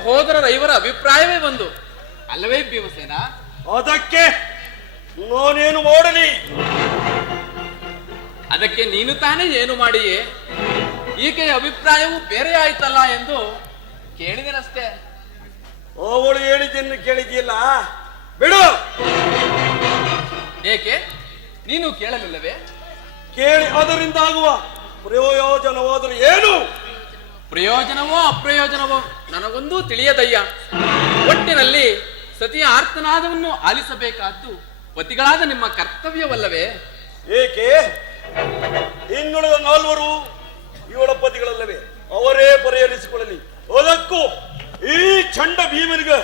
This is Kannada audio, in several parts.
ಸಹೋದರರೈವರ ಅಭಿಪ್ರಾಯವೇ ಒಂದು, ಅಲ್ಲವೇ ಭೀಮಸೇನ? ಅದಕ್ಕೆ ನಾನೇನು ಮಾಡಲಿ? ಅದಕ್ಕೆ ನೀನು ತಾನೇ ಏನು ಮಾಡಿಯೇ? ಈಕೆಯ ಅಭಿಪ್ರಾಯವು ಬೇರೆ ಆಯ್ತಲ್ಲ ಎಂದು ಕೇಳಿದನಷ್ಟೇ. ಅವಳು ಹೇಳಿದ್ದನ್ನು ಕೇಳಿದೆಯಲ್ಲ, ಬಿಡು. ಏಕೆ ನೀನು ಕೇಳಲಿಲ್ಲವೇ? ಕೇಳಿ ಅದರಿಂದಾಗುವ ಪ್ರಯೋಜನವಾದರೂ ಏನು? ಪ್ರಯೋಜನವೋ ಅಪ್ರಯೋಜನವೋ ನನಗೊಂದೂ ತಿಳಿಯದಯ್ಯ. ಒಟ್ಟಿನಲ್ಲಿ ಸತಿಯ ಆರ್ತನಾದವನ್ನು ಆಲಿಸಬೇಕಾದ್ದು ಪತಿಗಳಾದ ನಿಮ್ಮ ಕರ್ತವ್ಯವಲ್ಲವೇ? ಏಕೆ? ಇನ್ನುಳಿದ 4 ಇವಳ ಪತಿಗಳಲ್ಲವೇ? ಅವರೇ ಪರಿಹರಿಸಿಕೊಳ್ಳಲಿ. ಅದಕ್ಕೂ ಈ ಚಂಡ ಭೀಮನಿಗೆ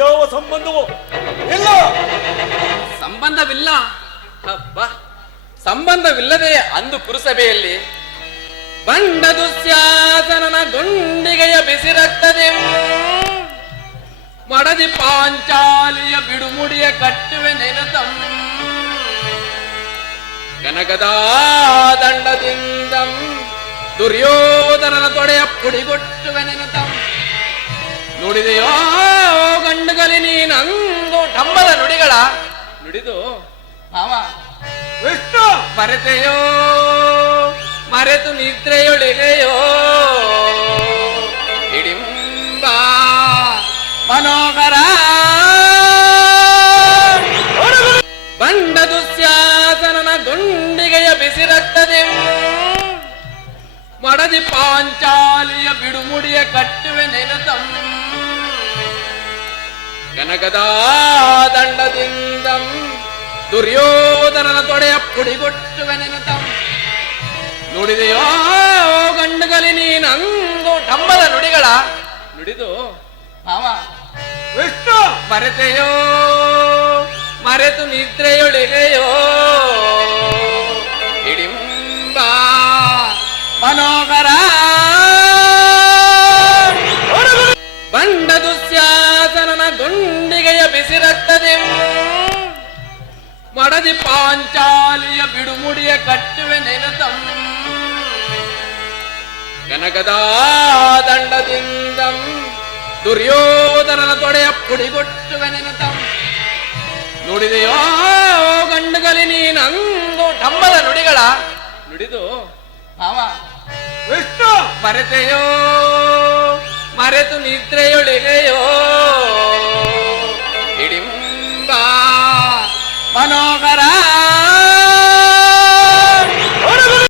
ಯಾವ ಸಂಬಂಧವೋ ಇಲ್ಲ. ಸಂಬಂಧವಿಲ್ಲ? ಹಬ್ಬ, ಸಂಬಂಧವಿಲ್ಲದೆ ಅಂದು ಪುರಸಭೆಯಲ್ಲಿ ಬಂಡ ದುಶ್ಯಾಸನನ ಗುಂಡಿಗೆಯ ಬಿಸಿರಕ್ತದೆ ಮಡದಿ ಪಾಂಚಾಲಿಯ ಬಿಡುಮುಡಿಯ ಕಟ್ಟುವೆ ನೆನತಂ ಕನಕದ ದಂಡದಿಂದ ದುರ್ಯೋಧನನ ತೊಡೆಯ ಪುಡಿಗೊಟ್ಟುವೆ ನೆನತಂ. ನುಡಿದೆಯೋ ಗಂಡುಗಲಿ ನೀನಂದು ಡಂಬದ ನುಡಿಗಳ ನುಡಿದು ಮಾವ ಮರೆತೆಯೋ ಮರೆತು ನಿದ್ರೆಯೊಳಿಗೆಯೋ ಹಿಡಿಂಬ ಮನೋಹರ ಬಂಡ ದುಶ್ಯಾಸನನ ಗುಂಡಿಗೆಯ ಬಿಸಿರಕ್ತದೆ ಮಡದಿ ಪಾಂಚಾಲಿಯ ಬಿಡುಮುಡಿಯ ಕಟ್ಟುವೆ ನೆನತಂ ಕನಕದ ದಂಡದಿಂದ ದುರ್ಯೋಧನನ ತೊಡೆಯ ಪುಡಿಗೊಟ್ಟುವೆ ನೆನತಂ. ನುಡಿದೆಯೋ ಗಂಡುಗಲಿ ನೀನಂದು ಡಂಬದ ನುಡಿಗಳ ನುಡಿದು ಮಾವ ಮರೆತೆಯೋ ಮರೆತು ನಿದ್ರೆಯೊಳಿಗೆಯೋ ಹಿಡಿಂಬ ಮನೋಹರ ಬಂಡ ದುಶ್ಯಾಸನನ ಗುಂಡಿಗೆಯ ಬಿಸಿರಕ್ತದೆ ಮಡದಿ ಪಾಂಚಾಲಿಯ ಬಿಡುಮುಡಿಯ ಕಟ್ಟುವೆ ನೆನತಂ ಕನಕದ ದಂಡದಿಂದ ದುರ್ಯೋಧನನ ತೊಡೆಯ ಪುಡಿಗೊಟ್ಟುವೆ ನೆನತಂ. ನುಡಿದೆಯೋ ಗಂಡುಗಲಿ ನೀನಂದು ಡಂಬದ ನುಡಿಗಳ ನುಡಿದು ಮಾವ ಮರೆತೆಯೋ ಮರೆತು ನಿದ್ರೆಯೊಳಿಗೆಯೋ ಹಿಡಿಂಬ ಮನೋಹರ